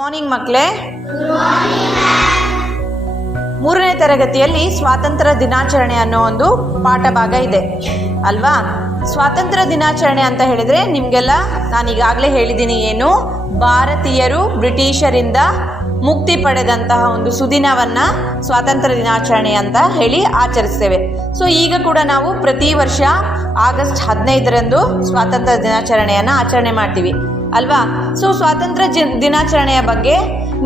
Morning ಮಕ್ಕಳೇ, ಮೂರನೇ ತರಗತಿಯಲ್ಲಿ ಸ್ವಾತಂತ್ರ್ಯ ದಿನಾಚರಣೆ ಅನ್ನೋ ಒಂದು ಪಾಠ ಭಾಗ ಇದೆ ಅಲ್ವಾ. ಸ್ವಾತಂತ್ರ್ಯ ದಿನಾಚರಣೆ ಅಂತ ಹೇಳಿದರೆ ನಿಮಗೆಲ್ಲ ನಾನು ಈಗಾಗಲೇ ಹೇಳಿದ್ದೀನಿ, ಏನು ಭಾರತೀಯರು ಬ್ರಿಟಿಷರಿಂದ ಮುಕ್ತಿ ಪಡೆದಂತಹ ಒಂದು ಸುದಿನವನ್ನು ಸ್ವಾತಂತ್ರ್ಯ ದಿನಾಚರಣೆ ಅಂತ ಹೇಳಿ ಆಚರಿಸ್ತೇವೆ. ಸೊ ಈಗ ಕೂಡ ನಾವು ಪ್ರತಿ ವರ್ಷ ಆಗಸ್ಟ್ 15ರಂದು ಸ್ವಾತಂತ್ರ್ಯ ದಿನಾಚರಣೆಯನ್ನು ಆಚರಣೆ ಮಾಡ್ತೀವಿ ಅಲ್ವಾ. ಸೊ ಸ್ವಾತಂತ್ರ್ಯ ದಿನಾಚರಣೆಯ ಬಗ್ಗೆ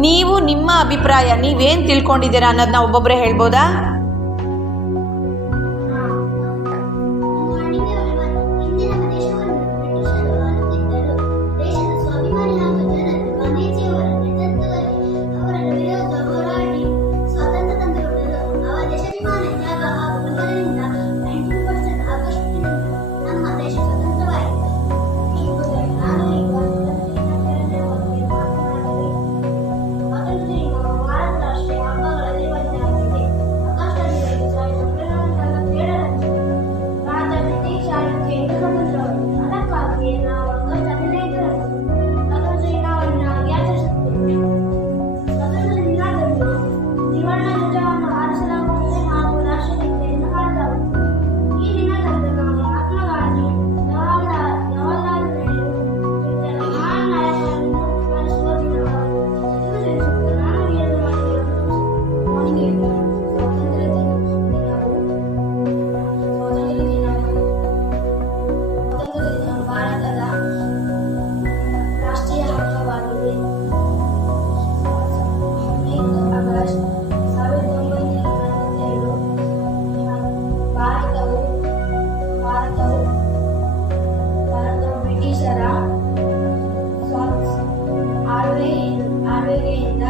ನೀವು ನಿಮ್ಮ ಅಭಿಪ್ರಾಯ ನೀವೇನು ತಿಳ್ಕೊಂಡಿದ್ದೀರಾ ಅನ್ನೋದನ್ನ ಒಬ್ಬೊಬ್ಬರೇ ಹೇಳ್ಬೋದಾ? ಆಳ್ವಿಕೆಯಿಂದ